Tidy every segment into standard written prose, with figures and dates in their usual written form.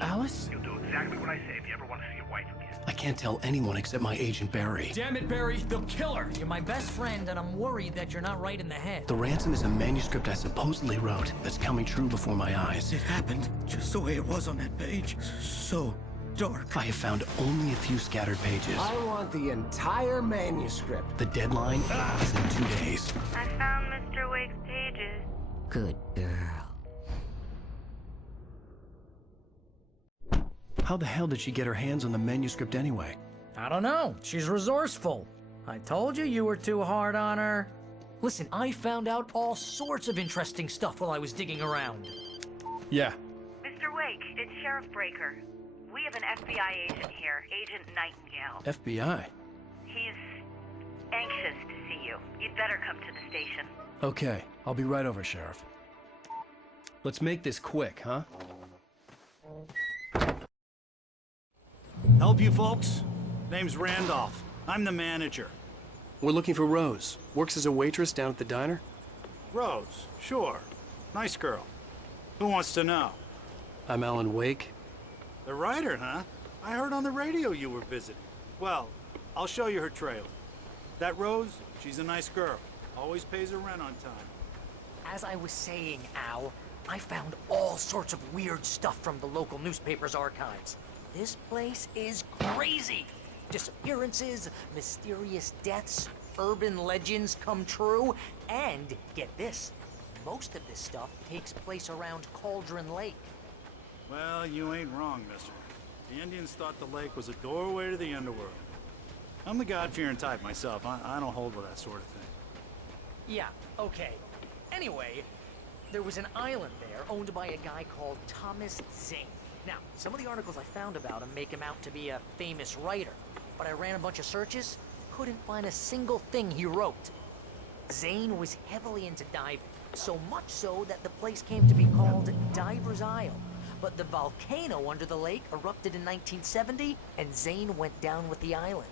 Alice? You'll do exactly what I say if you ever want to see your wife again. I can't tell anyone except my agent Barry. Damn it, Barry, they'll kill her! You're my best friend, and I'm worried that you're not right in the head. The ransom is a manuscript I supposedly wrote that's coming true before my eyes. It happened just the way it was on that page. So dark. I have found only a few scattered pages. I want the entire manuscript. The deadline is in 2 days. I found Mr. Wake's pages. Good girl. How the hell did she get her hands on the manuscript anyway? I don't know. She's resourceful. I told you you were too hard on her. Listen, I found out all sorts of interesting stuff while I was digging around. Yeah. Mr. Wake, it's Sheriff Breaker. We have an FBI agent here, Agent Nightingale. FBI? He's anxious to see you. You'd better come to the station. Okay, I'll be right over, Sheriff. Let's make this quick, huh? Help you folks? Name's Randolph. I'm the manager. We're looking for Rose. Works as a waitress down at the diner. Rose, sure. Nice girl. Who wants to know? I'm Alan Wake. The writer, huh? I heard on the radio you were visiting. Well, I'll show you her trailer. That Rose, she's a nice girl. Always pays her rent on time. As I was saying, Al, I found all sorts of weird stuff from the local newspaper's archives. This place is crazy. Disappearances, mysterious deaths, urban legends come true, and get this, most of this stuff takes place around Cauldron Lake. Well, you ain't wrong, mister. The Indians thought the lake was a doorway to the underworld. I'm the God-fearing type myself. I don't hold with that sort of thing. Yeah, okay. Anyway, there was an island there owned by a guy called Thomas Zane. Now, some of the articles I found about him make him out to be a famous writer, but I ran a bunch of searches, couldn't find a single thing he wrote. Zane was heavily into diving, so much so that the place came to be called Diver's Isle. But the volcano under the lake erupted in 1970, and Zane went down with the island.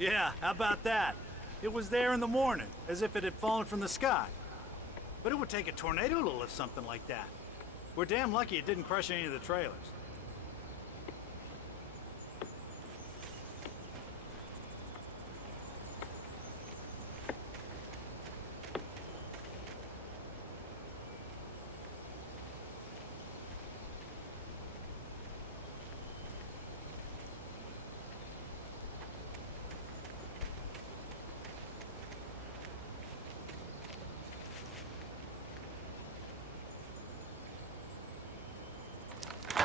Yeah, how about that? It was there in the morning, as if it had fallen from the sky. But it would take a tornado to lift something like that. We're damn lucky it didn't crush any of the trailers.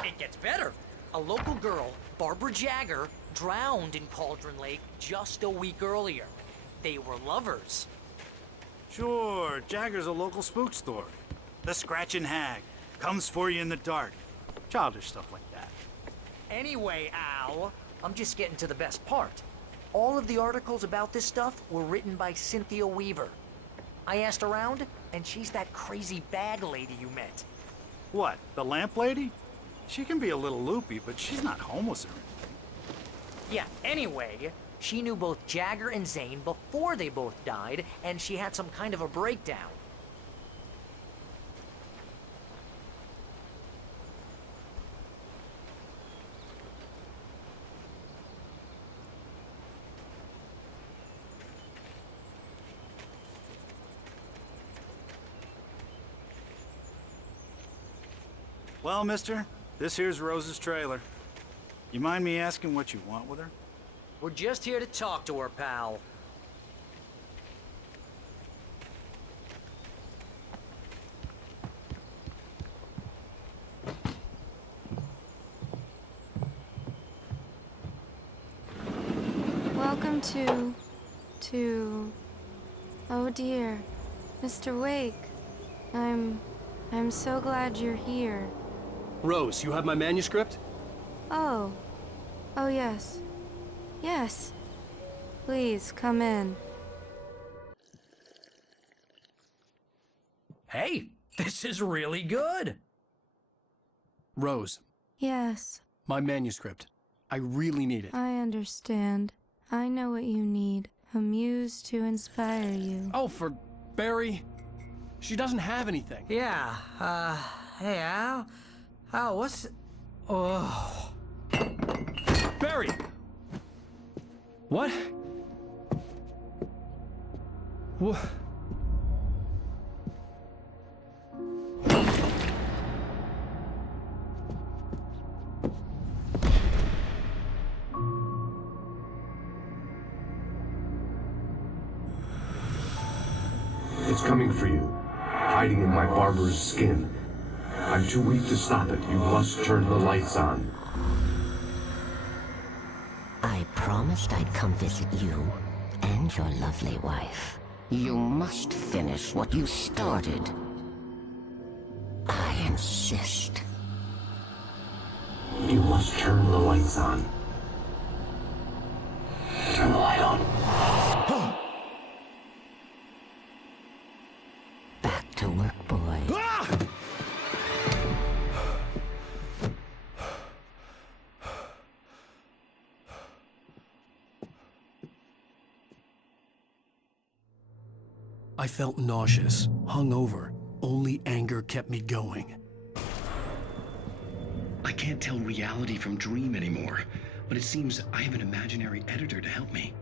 It gets better. A local girl, Barbara Jagger, drowned in Cauldron Lake just a week earlier. They were lovers. Sure, Jagger's a local spook story. The Scratching Hag comes for you in the dark. Childish stuff like that. Anyway, Al, I'm just getting to the best part. All of the articles about this stuff were written by Cynthia Weaver. I asked around, and she's that crazy bag lady you met. What, the lamp lady? She can be a little loopy, but she's not homeless or anything. Yeah, anyway, she knew both Jagger and Zane before they both died, and she had some kind of a breakdown. Well, mister, this here's Rose's trailer. You mind me asking what you want with her? We're just here to talk to her, pal. Welcome to... Oh dear, Mr. Wake. I'm so glad you're here. Rose, you have my manuscript? Oh. Oh, yes. Yes. Please, come in. Hey, this is really good. Rose, Yes, my manuscript. I really need it. I understand. I know what you need. A muse to inspire you. Oh, for Barry. She doesn't have anything. Yeah, hey, Al? Al, what's... Oh... Barry! What? What? It's coming for you, hiding in my barber's skin. I'm too weak to stop it. You must turn the lights on. I promised I'd come visit you and your lovely wife. You must finish what you started. I insist. You must turn the lights on. Turn the light on. Back to work, boy. I felt nauseous, hungover. Only anger kept me going. I can't tell reality from dream anymore, but it seems I have an imaginary editor to help me.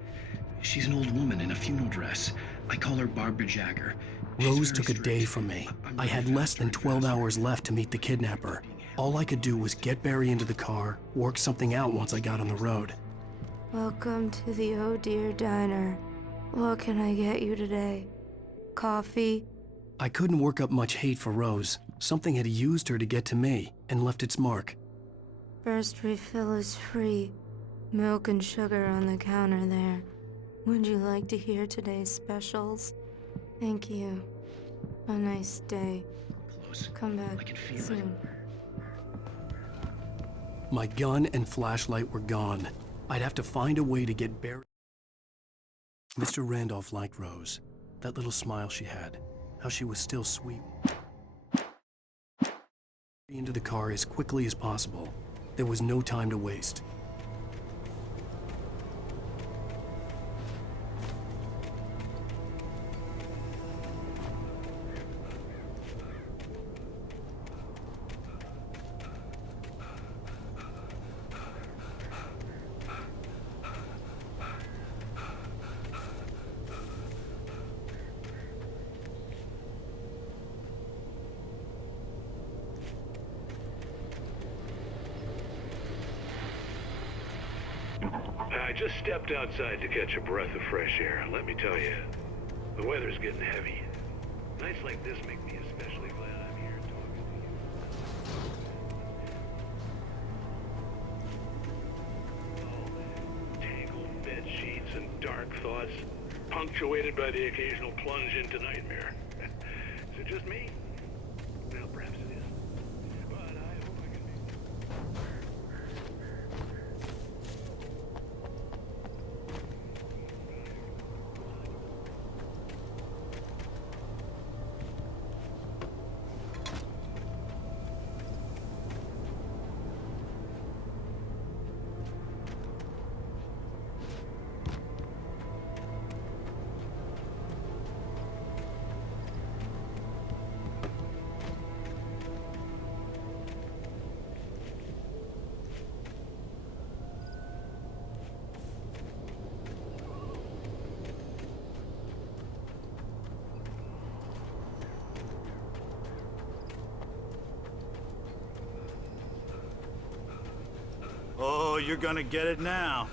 She's an old woman in a funeral dress. I call her Barbara Jagger. Rose took a day from me. I had less than 12 hours left to meet the kidnapper. All I could do was get Barry into the car, work something out once I got on the road. Welcome to the Oh Dear Diner. What can I get you today? Coffee? I couldn't work up much hate for Rose. Something had used her to get to me and left its mark. First refill is free. Milk and sugar on the counter there. Would you like to hear today's specials? Thank you. A nice day. Come back soon. My gun and flashlight were gone. I'd have to find a way to get Barry. Mr. Randolph liked Rose. That little smile she had. How she was still sweet. Into the car as quickly as possible. There was no time to waste. I just stepped outside to catch a breath of fresh air. Let me tell you, the weather's getting heavy. Nights like this make me especially glad I'm here talking to you. Oh, tangled bed sheets and dark thoughts, punctuated by the occasional plunge into nightmare. Is it just me? Well, perhaps it is. But I hope I can be. Oh, you're gonna get it now.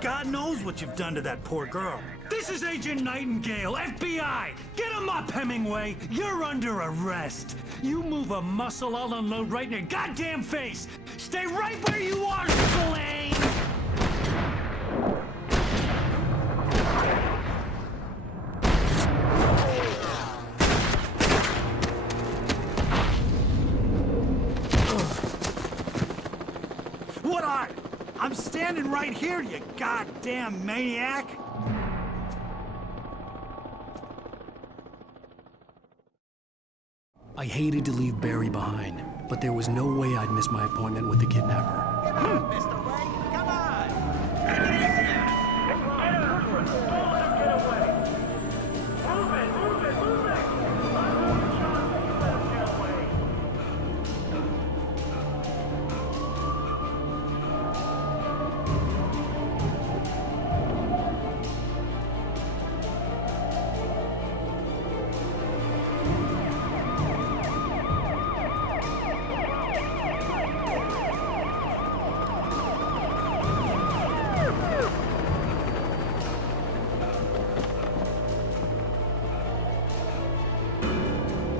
God knows what you've done to that poor girl. This is Agent Nightingale, FBI! Get him up, Hemingway! You're under arrest! You move a muscle, I'll unload right in your goddamn face! Stay right where you are, Spillane! What are? I'm standing right here, you goddamn maniac! I hated to leave Barry behind, but there was no way I'd miss my appointment with the kidnapper. Mr. Wake, come on! Take it easy! Get after it! Don't let him get away! Move it! Move it! Move it! I'm moving, Sean! Don't let him get away!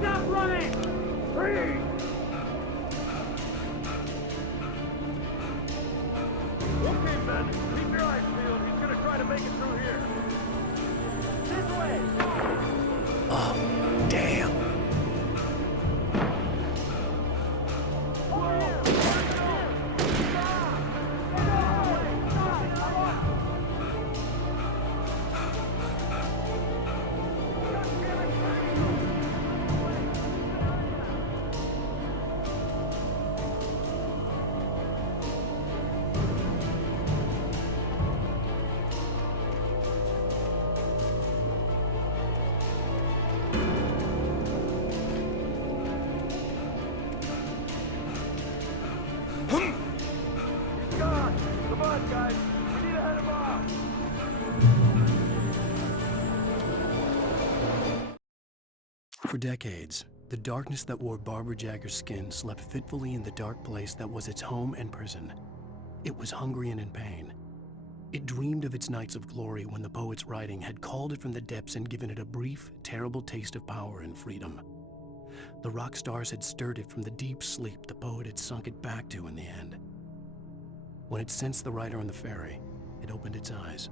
Stop running! Freeze! Okay, men. Keep your eyes peeled. He's gonna try to make it through here. This way! Oh, damn. He's gone! Come on, guys! We need to head him off! For decades, the darkness that wore Barbara Jagger's skin slept fitfully in the dark place that was its home and prison. It was hungry and in pain. It dreamed of its nights of glory when the poet's writing had called it from the depths and given it a brief, terrible taste of power and freedom. The rock stars had stirred it from the deep sleep the poet had sunk it back to in the end. When it sensed the writer on the ferry, it opened its eyes.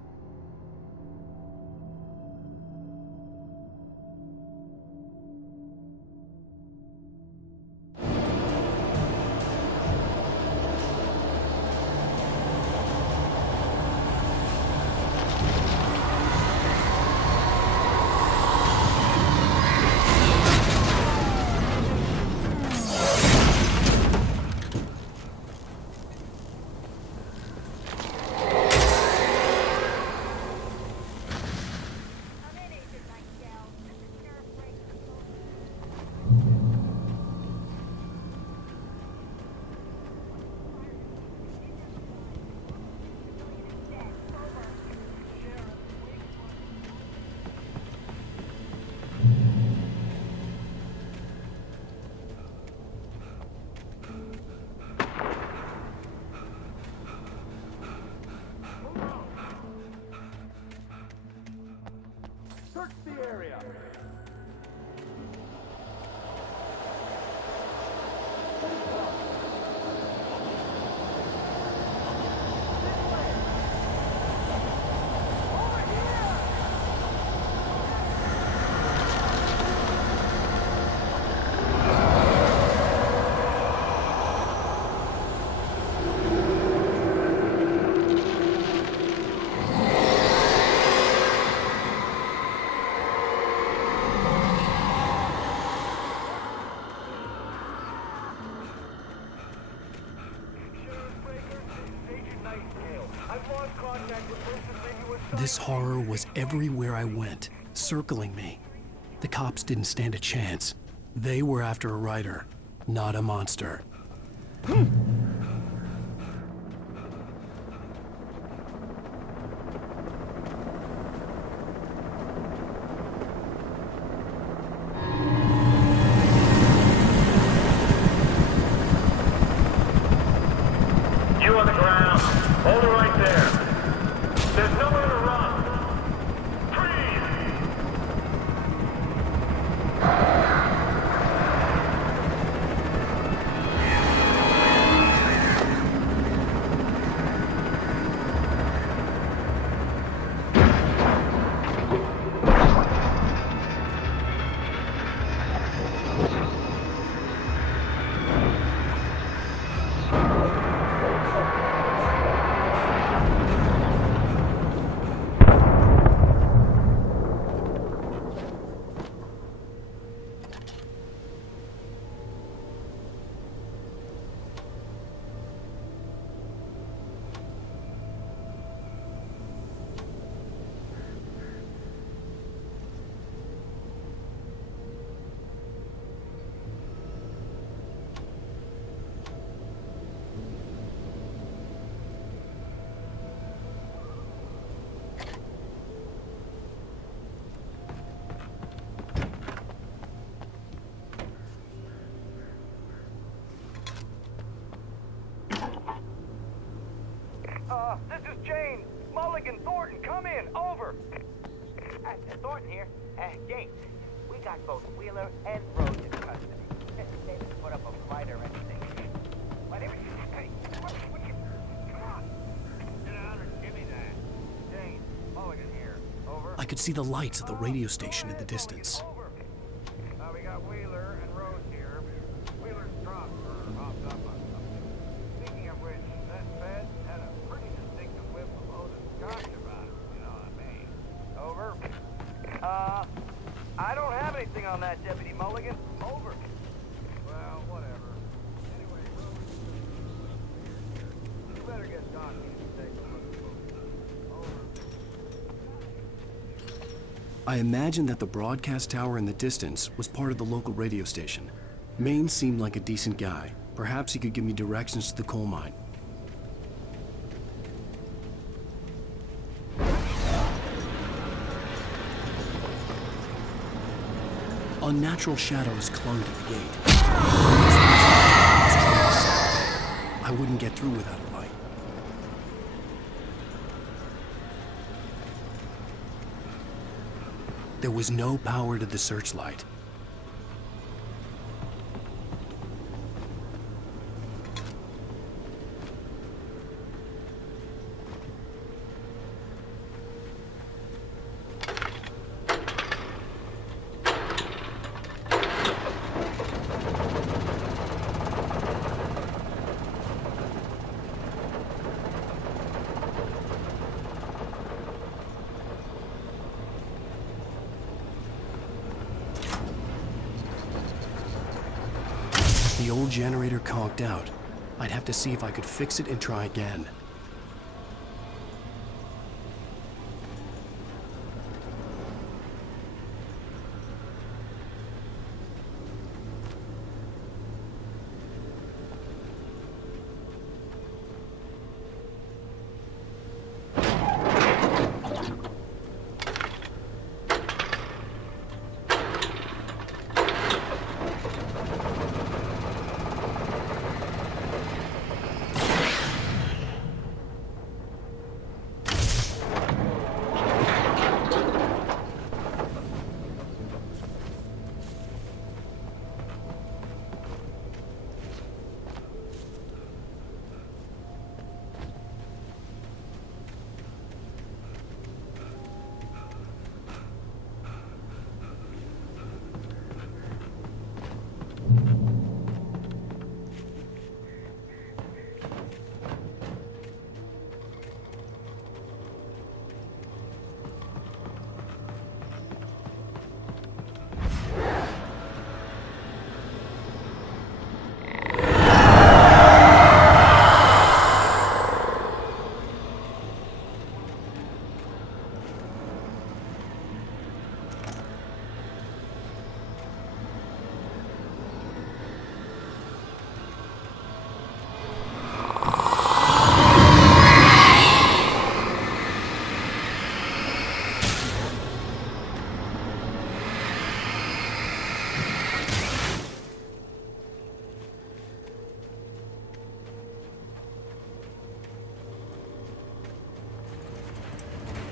Search the area! This horror was everywhere I went, circling me. The cops didn't stand a chance. They were after a writer, not a monster. You on the ground. Hold it right there. There's nowhere to run. Freeze! Mulligan, Thornton, come in. Over. Thornton here. James, we got both Wheeler and Rhodes in custody. They didn't put up a fight or anything. Whatever you... Hey, what you... Come on. Sit down and give me that. James, Mulligan here. Over. I could see the lights of the radio station in the distance. Over. We got Wheeler and Rhodes here. Wheeler's dropped or hopped up on something. Speaking of which, that Fed had a pretty distinctive whip of loaded scotch about it, you know what I mean. Over. I don't have anything on that, Deputy Mulligan. Over. Well, whatever. Anyway, you better get Doc to take a look at the boat. Over. I imagined that the broadcast tower in the distance was part of the local radio station. Maine seemed like a decent guy. Perhaps he could give me directions to the coal mine. Unnatural shadows clung to the gate. I wouldn't get through without a light. There was no power to the searchlight. The old generator conked out. I'd have to see if I could fix it and try again.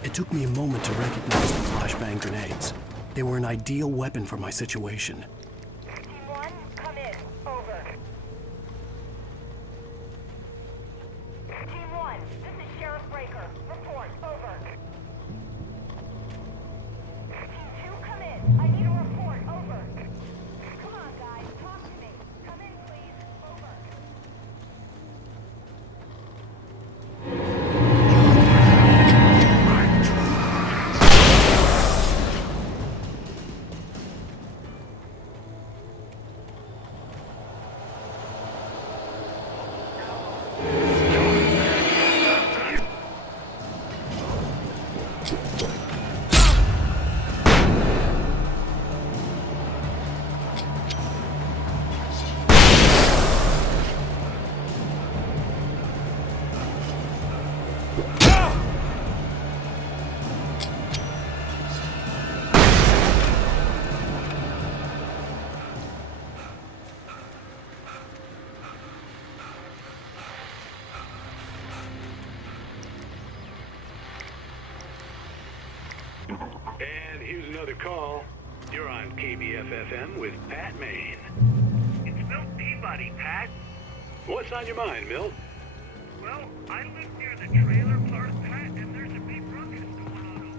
It took me a moment to recognize the flashbang grenades. They were an ideal weapon for my situation. Team 1, come in. Over. Team 1, this is Sheriff Breaker. Report. Over. Team 2, come in. I need a report. Over. Come on, guys. Talk to me. Come in, please. Over. And here's another call. You're on KBFFM with Pat Maine. It's Milt Peabody, Pat. What's on your mind, Milt? Well, I live near the trailer park, Pat, and there's a big ruckus going on over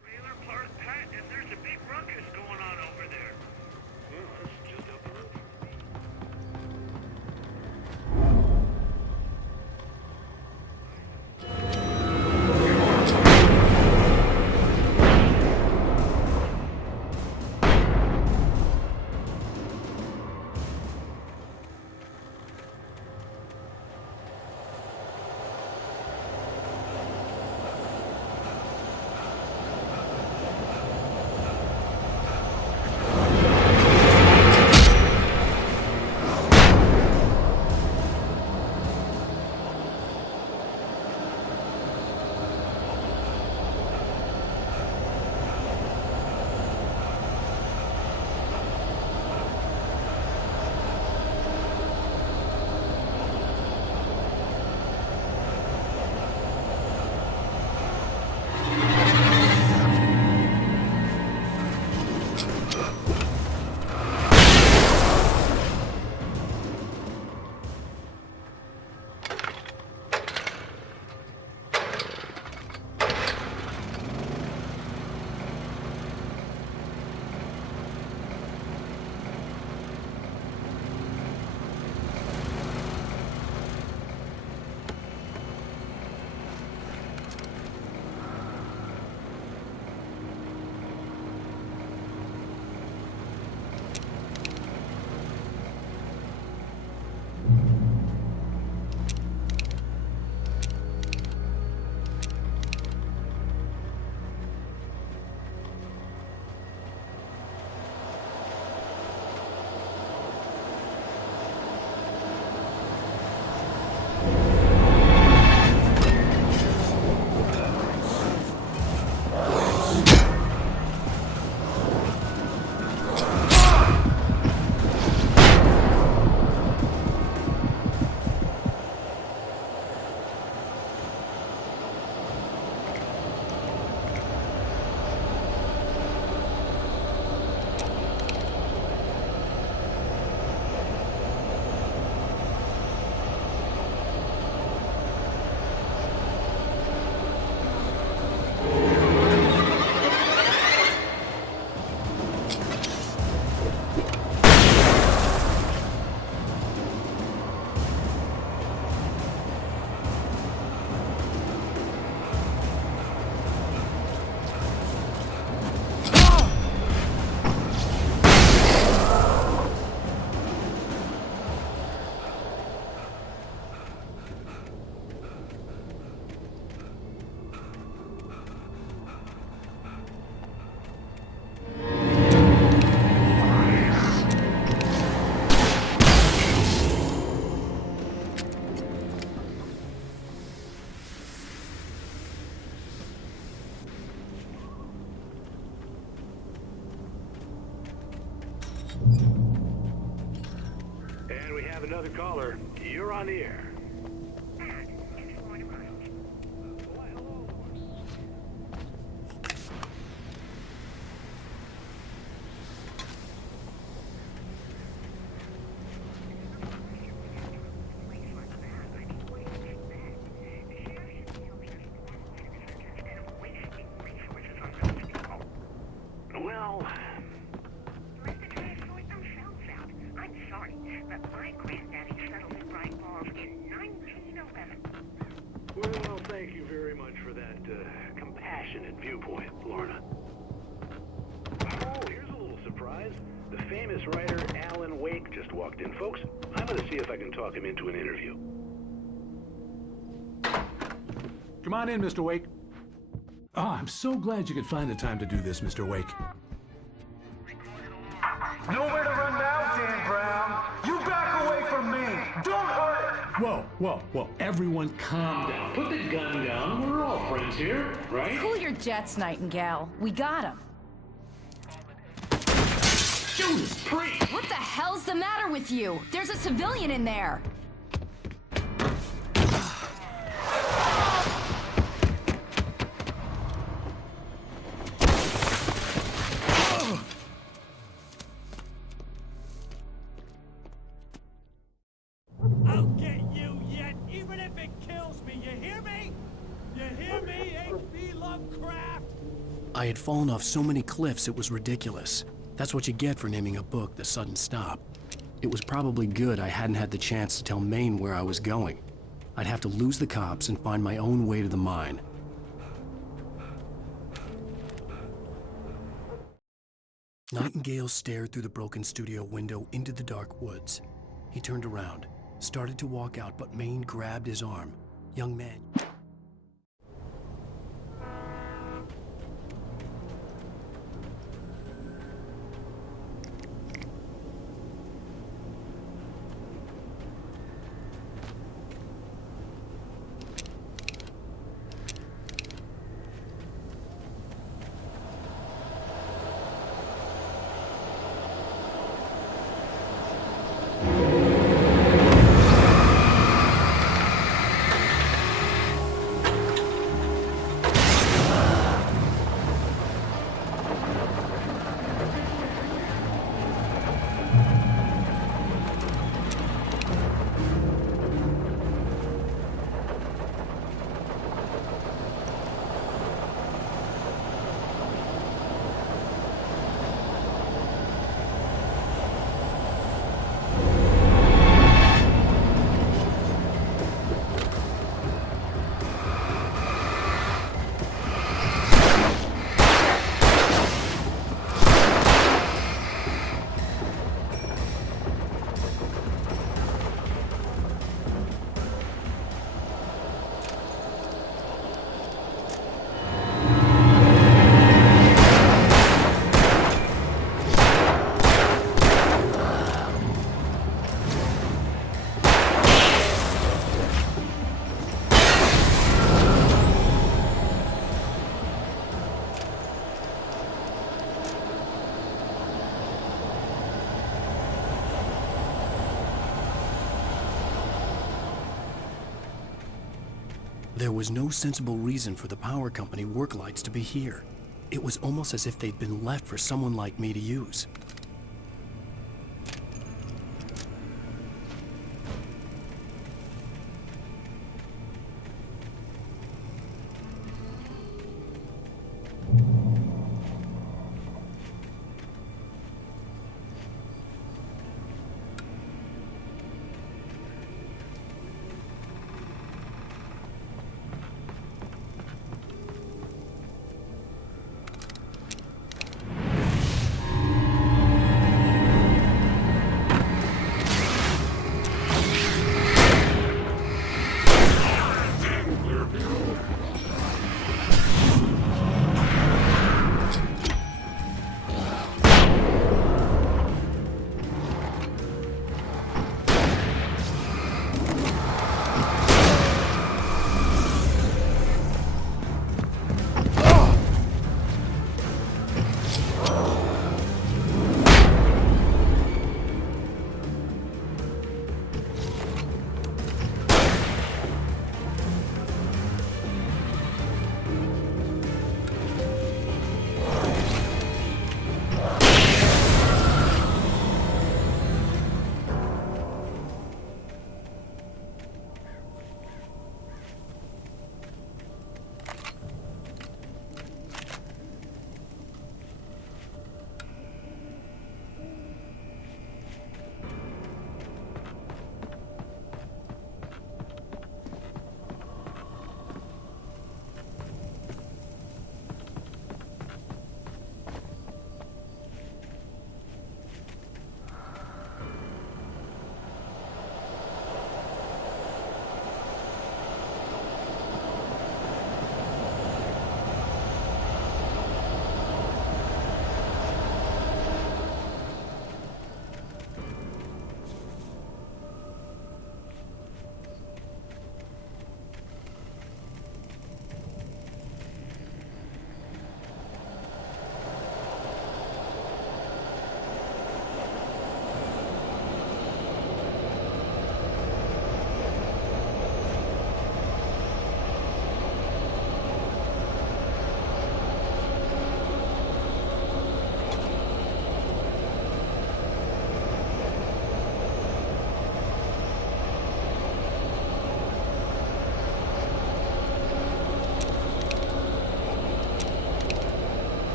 Trailer park, Pat, and there's a big ruckus going on over there. Well, that's just up the road from me. And we have another caller. You're on the air. Well, I'm sorry, but my granddaddy settled in Bright Falls in 1911. well, thank you very much for that compassionate viewpoint, Lorna. Oh, here's a little surprise. The famous writer Alan Wake just walked in. Folks, I'm going to see if I can talk him into an interview. Come on in, Mr. Wake. Oh, I'm so glad you could find the time to do this, Mr. Wake. Nowhere to run now, Dan Brown. You back away from me. Don't hurt Whoa, whoa, whoa. Everyone calm down. Put the gun down. We're all friends here, right? Cool your jets, Nightingale. We got him. Judas Priest! What the hell's the matter with you? There's a civilian in there. I'll get you yet, even if it kills me. You hear me? You hear me, H.P. Lovecraft? I had fallen off so many cliffs it was ridiculous. That's what you get for naming a book The Sudden Stop. It was probably good I hadn't had the chance to tell Maine where I was going. I'd have to lose the cops and find my own way to the mine. Nightingale stared through the broken studio window into the dark woods. He turned around, started to walk out, but Maine grabbed his arm. Young man. There was no sensible reason for the power company work lights to be here. It was almost as if they'd been left for someone like me to use.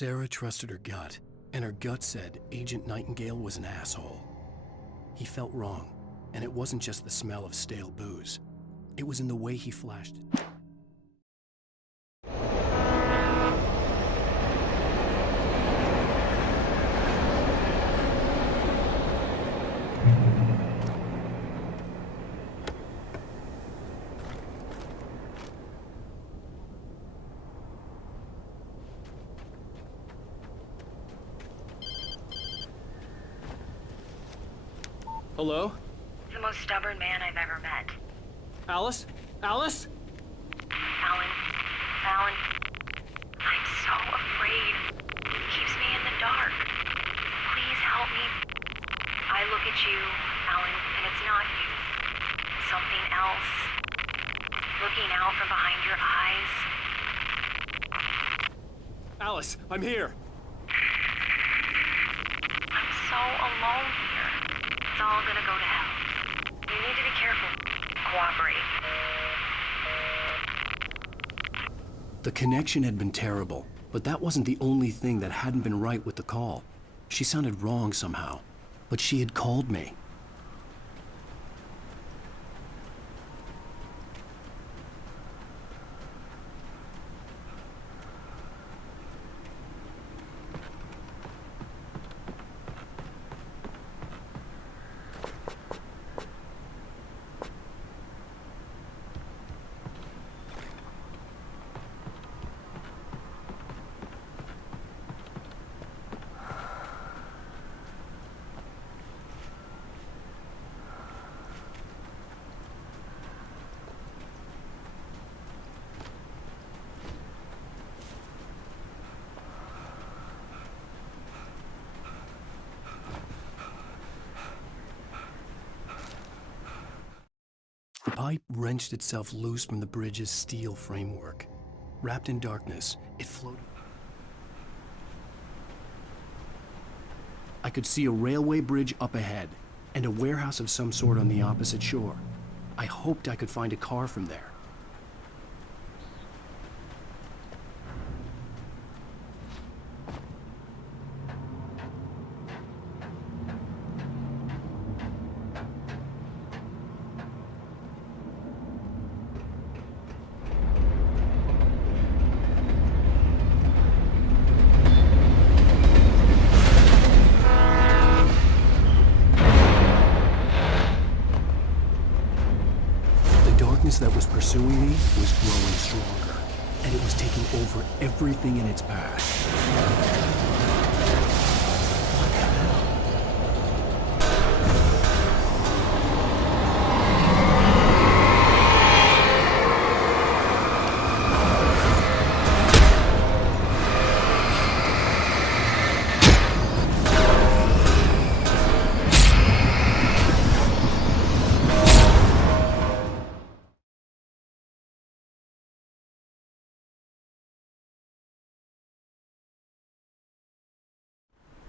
Sarah trusted her gut, and her gut said Agent Nightingale was an asshole. He felt wrong, and it wasn't just the smell of stale booze. It was in the way he flashed it. Hello? The most stubborn man I've ever met. Alice? Alice? Alan. Alan. I'm so afraid. It keeps me in the dark. Please help me. I look at you, Alan, and it's not you. Something else. Looking out from behind your eyes. Alice, I'm here. I'm so alone here. It's all gonna go to hell. You need to be careful. Cooperate. The connection had been terrible, but that wasn't the only thing that hadn't been right with the call. She sounded wrong somehow, but she had called me. The pipe wrenched itself loose from the bridge's steel framework. Wrapped in darkness, it floated. I could see a railway bridge up ahead, and a warehouse of some sort on the opposite shore. I hoped I could find a car from there. That was pursuing me was growing stronger, and it was taking over everything in its path.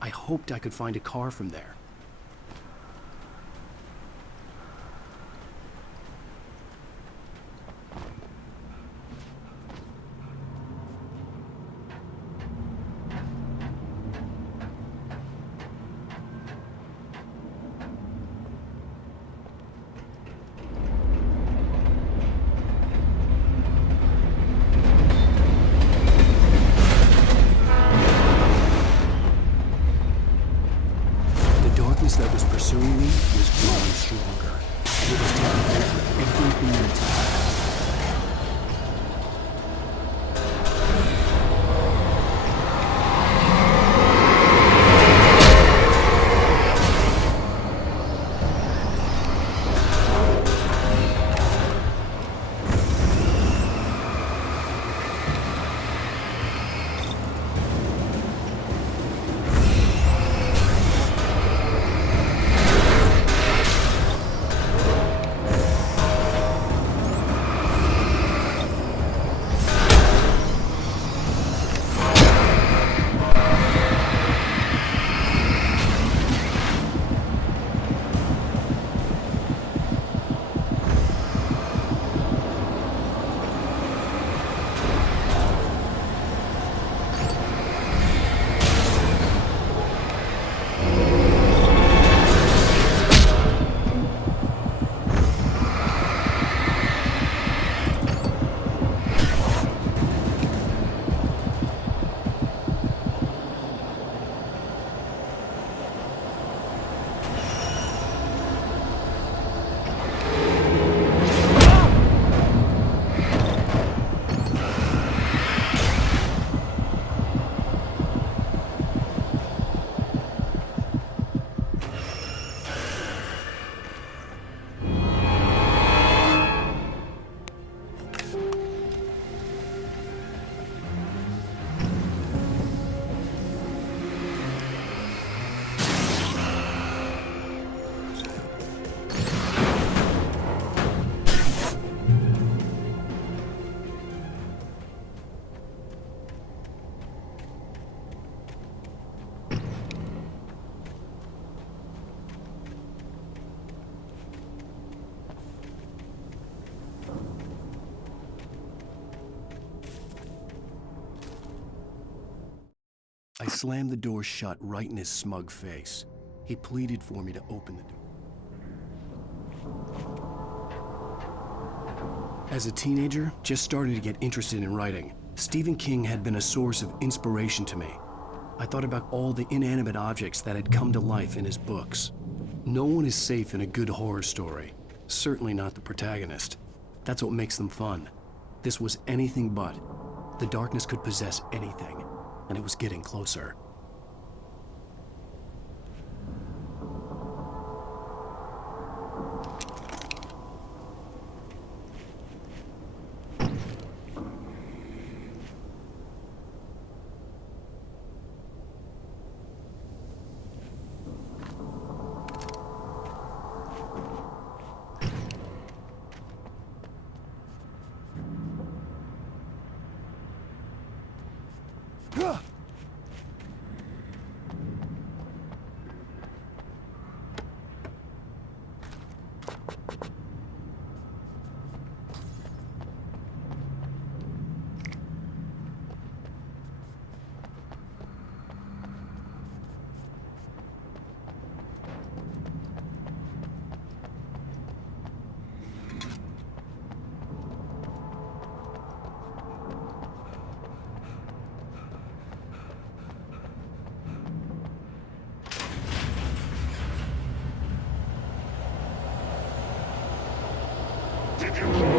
I hoped I could find a car from there. slammed the door shut right in his smug face. He pleaded for me to open the door. As a teenager, just starting to get interested in writing, Stephen King had been a source of inspiration to me. I thought about all the inanimate objects that had come to life in his books. No one is safe in a good horror story. Certainly not the protagonist. That's what makes them fun. This was anything but. The darkness could possess anything, and it was getting closer. Did you